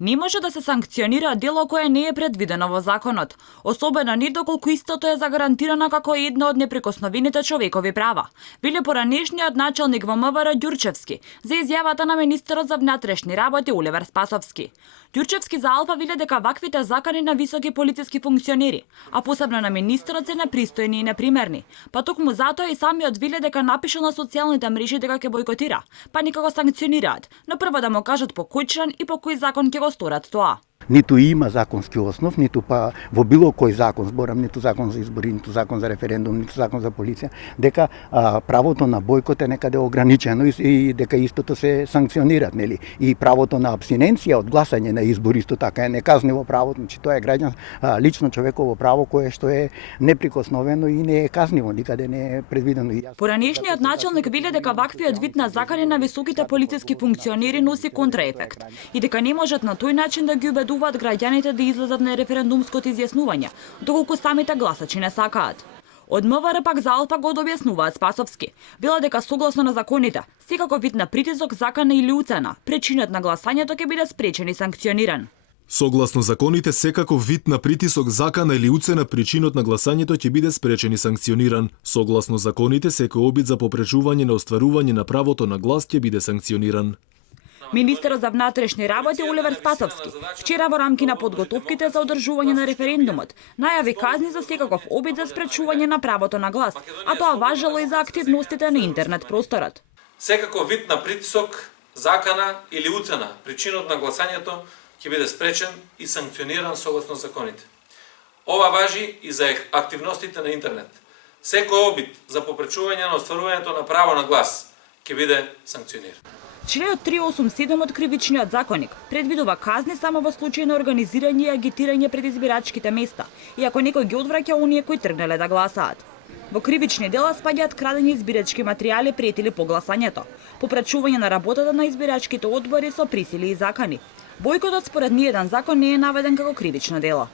Не може да се санкционира дело кое не е предвидено во законот, особено не доколку истото е загарантирано како една од неприкосновените човекови права, биле поранешниот началник во МВР Ѓурчевски за изјавата на министерот за внатрешни работи Оливер Спасовски. Ѓурчевски за Алфа вели дека ваквите закани на високи полициски функционери, а посебно на министерот се непристојни и непримерни, па токму затоа и самиот вели дека напишал на социјалните мрежи дека ќе бојкотира, па никако санкционираат, но прво да му кажат по кој член и по кој закон ќе го сторат тоа. Ниту има законски основ, ниту па во било кој закон, зборам ниту закон за избори, ниту закон за референдум, ниту закон за полиција, дека правото на бојкот е некаде ограничено и дека истото се санкционира, нели? И правото на абстиненција од гласање на избори исто така е неказниво право, значи тоа е лично човеково право кое што е неприкосновено и не е казниво, никаде не е предвидено и јасно. Поранешниот началник вели дека ваквиот вид на закани на високите политиски функционери носи контраефект и дека не можат на тој начин да ги убедуваат граѓаните да излезат на референдумското изјаснување, доколку самите гласачи не сакаат. Од МВР пак за Алфа го објаснуваат Спасовски. Велат дека согласно на законите, секако вид на притисок, закана или уцена, причинот на гласањето ќе биде спречен и санкциониран. Согласно законите, секаков вид на притисок, закана или уцена, причинот на гласањето ќе биде спречен и санкциониран. Согласно законите, секој обид за попречување на остварување на правото на глас ќе биде санкциониран. Министерот за внатрешни работи Оливер Спасовски вчера во рамки на подготовките за одржување на референдумот најави казни за секаков обид за спречување на правото на глас, а тоа важело и за активностите на интернет просторот. Секаков вид на притисок, закана или уцена, причинот на гласањето ќе биде спречен и санкциониран согласно законите. Ова важи и за активностите на интернет. Секој обид за попречување на остварувањето на право на глас ќе биде санкциониран. Членот 387 од Кривичниот законник предвидува казни само во случај на организирање и агитирање пред избирачките места и ако некој ги одвраќа оние кои тргнале да гласаат. Во кривични дела спаѓаат крадење избирачки материјали пред или по гласањето, попречување на работата на избирачките одбори со присили и закани. Бојкотот според ниеден закон не е наведен како кривично дело.